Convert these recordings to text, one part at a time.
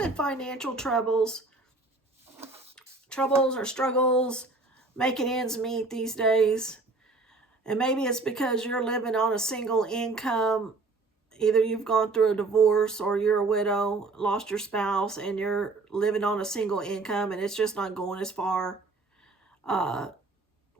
having financial troubles or struggles making ends meet these days, and maybe it's because you're living on a single income, either you've gone through a divorce or you're a widow, lost your spouse, and you're living on a single income and it's just not going as far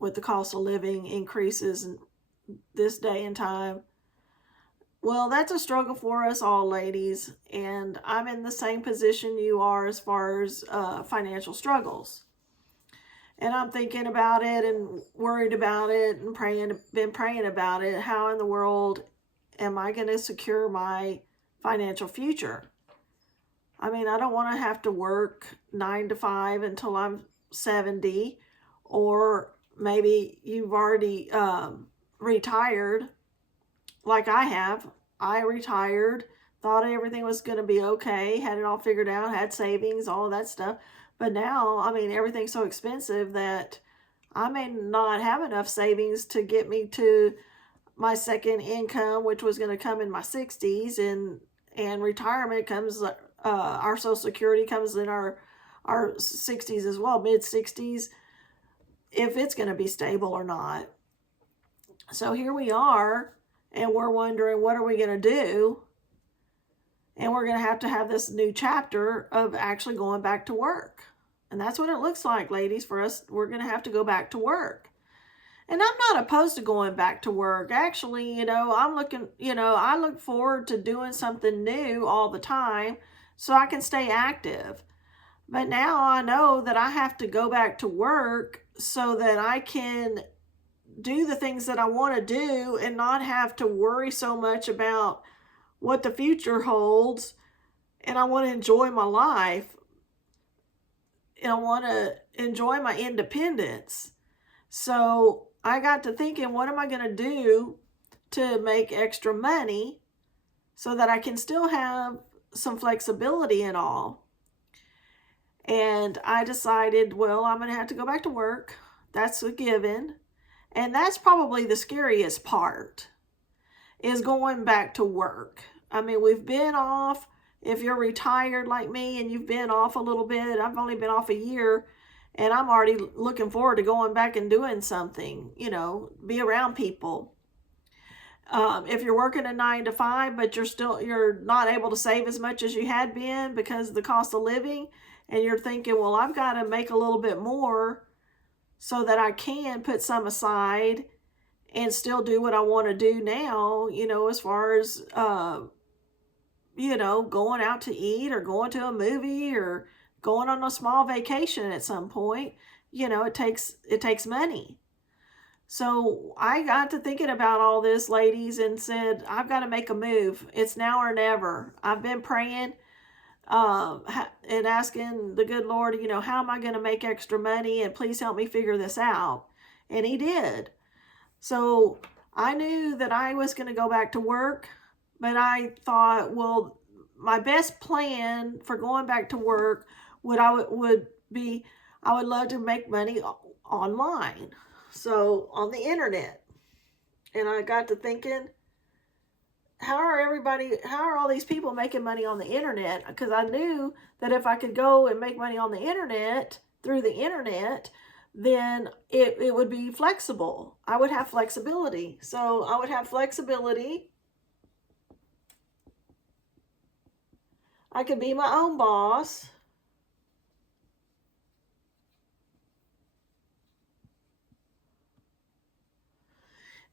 with the cost of living increases in this day and time. Well, that's a struggle for us all, ladies, and I'm in the same position you are as far as financial struggles. And I'm thinking about it and worried about it and been praying about it. How in the world am I going to secure my financial future? I mean, I don't want to have to work 9 to 5 until I'm 70, or maybe you've already retired like I have. I retired, thought everything was going to be okay, had it all figured out, had savings, all of that stuff. But now, I mean, everything's so expensive that I may not have enough savings to get me to my second income, which was going to come in my 60s, and retirement comes, our Social Security comes in our 60s as well, mid 60s, if it's going to be stable or not. So here we are, and we're wondering, what are we going to do? And we're going to have this new chapter of actually going back to work. And that's what it looks like, ladies, for us. We're going to have to go back to work. And I'm not opposed to going back to work. Actually, I look forward to doing something new all the time so I can stay active. But now I know that I have to go back to work so that I can do the things that I want to do and not have to worry so much about what the future holds. And I want to enjoy my life. And I want to enjoy my independence. So I got to thinking, what am I going to do to make extra money so that I can still have some flexibility and all? And I decided, well, I'm going to have to go back to work. That's a given. And that's probably the scariest part, is going back to work. I mean, we've been off. If you're retired like me and you've been off a little bit, I've only been off a year, and I'm already looking forward to going back and doing something, be around people. If you're working a 9 to 5, but you're not able to save as much as you had been because of the cost of living, and you're thinking, well, I've got to make a little bit more so that I can put some aside and still do what I want to do now, as far as, going out to eat or going to a movie or going on a small vacation at some point. It takes money. So I got to thinking about all this, ladies, and said, I've got to make a move. It's now or never. I've been praying and asking the good Lord, how am I going to make extra money? And please help me figure this out. And he did. So I knew that I was going to go back to work, but I thought, well, my best plan for going back to work would love to make money online. So on the internet. And I got to thinking, how are all these people making money on the internet? Because I knew that if I could go and make money on the internet, through the internet, then it would be flexible. I would have flexibility. So I would have flexibility. I could be my own boss.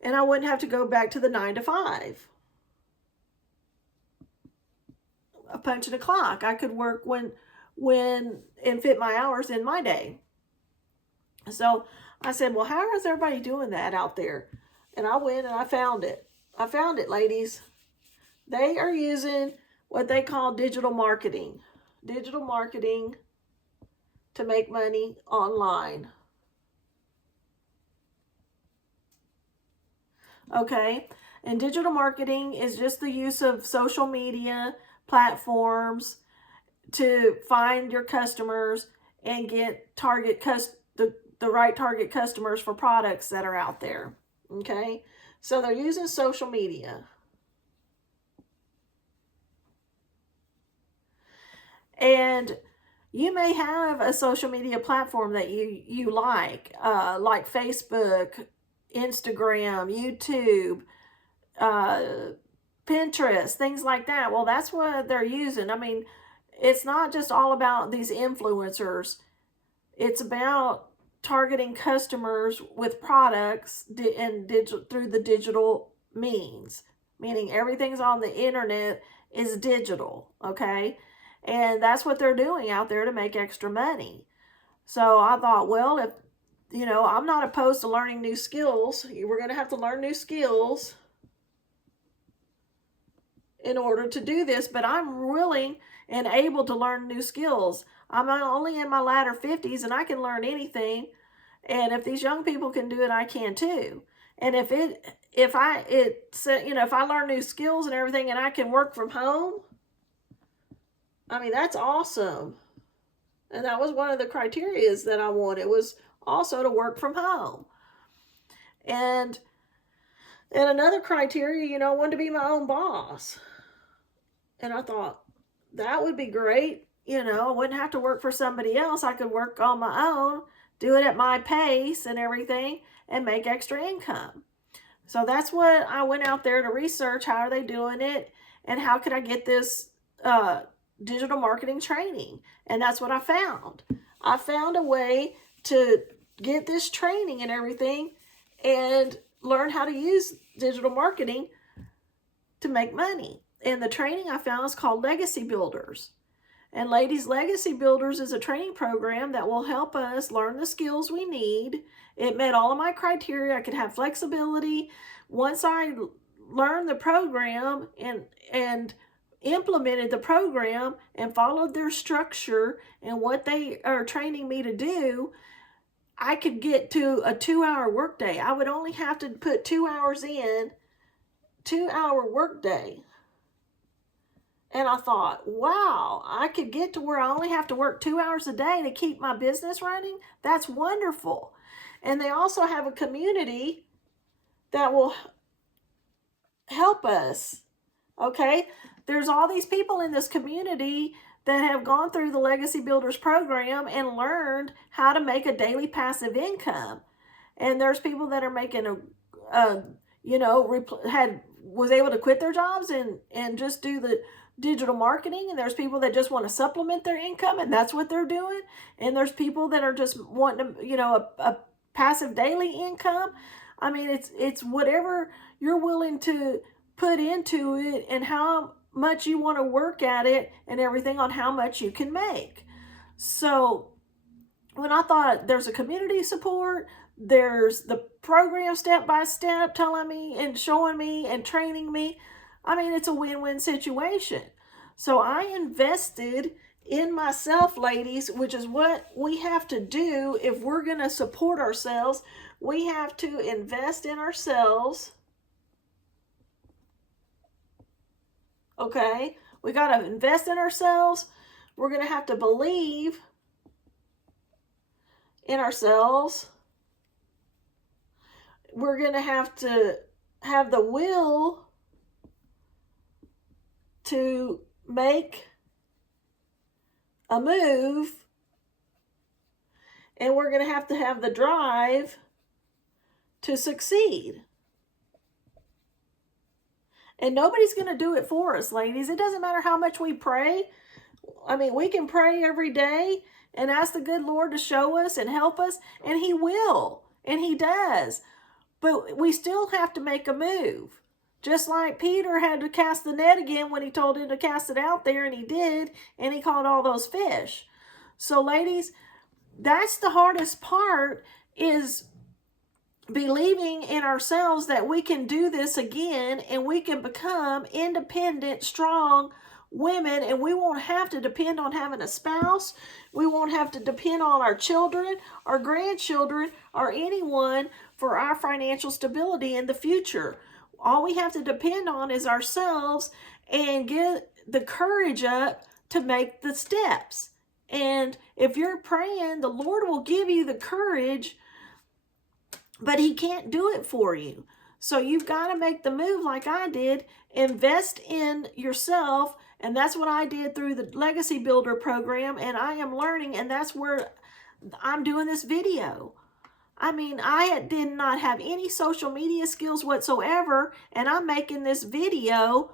And I wouldn't have to go back to the 9 to 5. A punch and a clock. I could work when and fit my hours in my day. So I said, well, how is everybody doing that out there? And I went and I found it. I found it, ladies. They are using what they call digital marketing. Digital marketing to make money online. Okay, and digital marketing is just the use of social media platforms to find your customers and get the right target customers for products that are out there. Okay, so they're using social media. And you may have a social media platform that you like Facebook, Instagram, YouTube, Pinterest, things like that. Well, that's what they're using. I mean, it's not just all about these influencers. It's about targeting customers with products and through the digital means, meaning everything's on the internet is digital, okay? And that's what they're doing out there to make extra money. So I thought, well, if I'm not opposed to learning new skills. We're going to have to learn new skills in order to do this, but I'm willing and able to learn new skills. I'm only in my latter 50s and I can learn anything. And if these young people can do it, I can too. And if I learn new skills and everything and I can work from home, I mean, that's awesome. And that was one of the criteria that I wanted, was also to work from home. And another criteria, I wanted to be my own boss. And I thought, that would be great. I wouldn't have to work for somebody else. I could work on my own, do it at my pace and everything, and make extra income. So that's what I went out there to research. How are they doing it? And how could I get this digital marketing training? And that's what I found. I found a way to get this training and everything and learn how to use digital marketing to make money. And the training I found is called Legacy Builders. And ladies, Legacy Builders is a training program that will help us learn the skills we need. It met all of my criteria. I could have flexibility. Once I learned the program and implemented the program and followed their structure and what they are training me to do, I could get to a 2-hour workday. I would only have to put 2 hours in, 2-hour workday. And I thought, wow, I could get to where I only have to work 2 hours a day to keep my business running. That's wonderful. And they also have a community that will help us. Okay? There's all these people in this community that have gone through the Legacy Builders program and learned how to make a daily passive income. And there's people that are making was able to quit their jobs and just do the digital marketing. And there's people that just want to supplement their income, and that's what they're doing. And there's people that are just wanting to, a passive daily income. I mean, it's whatever you're willing to put into it and how much you want to work at it and everything on how much you can make. So when I thought there's a community support, there's the program step by step telling me and showing me and training me, I mean, it's a win-win situation. So I invested in myself, ladies, which is what we have to do if we're going to support ourselves. We have to invest in ourselves. Okay? We got to invest in ourselves. We're going to have to believe in ourselves. We're going to have the will to make a move, and we're going to have the drive to succeed. And nobody's going to do it for us, ladies. It doesn't matter how much we pray. I mean, we can pray every day and ask the good Lord to show us and help us, and He will, and He does. But we still have to make a move. Just like Peter had to cast the net again when He told him to cast it out there, and he did, and he caught all those fish. So, ladies, that's the hardest part, is believing in ourselves that we can do this again and we can become independent, strong women, and we won't have to depend on having a spouse. We won't have to depend on our children, our grandchildren, or anyone for our financial stability in the future. All we have to depend on is ourselves and get the courage up to make the steps. And if you're praying, the Lord will give you the courage, but He can't do it for you. So you've got to make the move like I did. Invest in yourself And that's what I did through the Legacy Builder program, and I am learning, and that's where I'm doing this video. I mean, I did not have any social media skills whatsoever, and I'm making this video,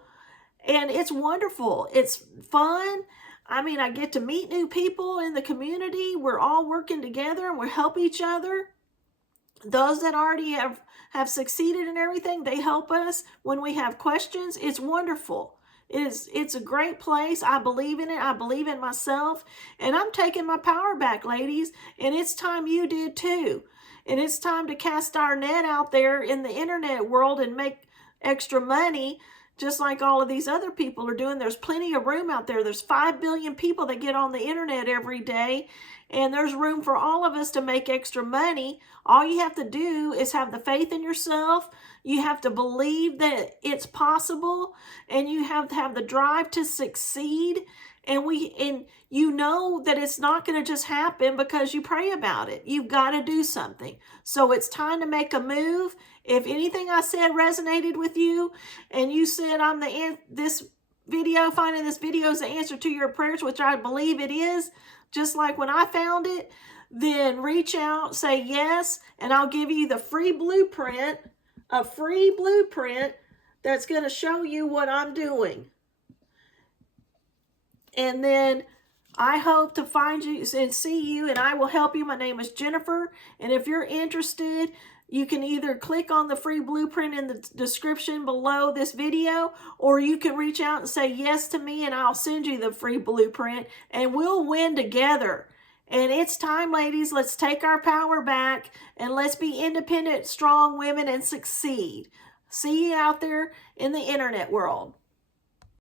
and it's wonderful. It's fun. I mean, I get to meet new people in the community. We're all working together, and we help each other. Those that already have succeeded in everything, they help us when we have questions. It's wonderful. It's a great place. I believe in it. I believe in myself. And I'm taking my power back, ladies. And it's time you did too. And it's time to cast our net out there in the internet world and make extra money, just like all of these other people are doing. There's plenty of room out there. There's 5 billion people that get on the internet every day, and there's room for all of us to make extra money. All you have to do is have the faith in yourself. You have to believe that it's possible, and you have to have the drive to succeed. And you know that it's not going to just happen because you pray about it. You've got to do something. So it's time to make a move. If anything I said resonated with you, and you said finding this video is the answer to your prayers, which I believe it is, just like when I found it, then reach out, say yes, and I'll give you the free blueprint, a free blueprint that's going to show you what I'm doing. And then I hope to find you and see you, and I will help you. My name is Jennifer, and if you're interested, you can either click on the free blueprint in the description below this video, or you can reach out and say yes to me, and I'll send you the free blueprint, and we'll win together. And it's time, ladies. Let's take our power back, and let's be independent, strong women and succeed. See you out there in the internet world.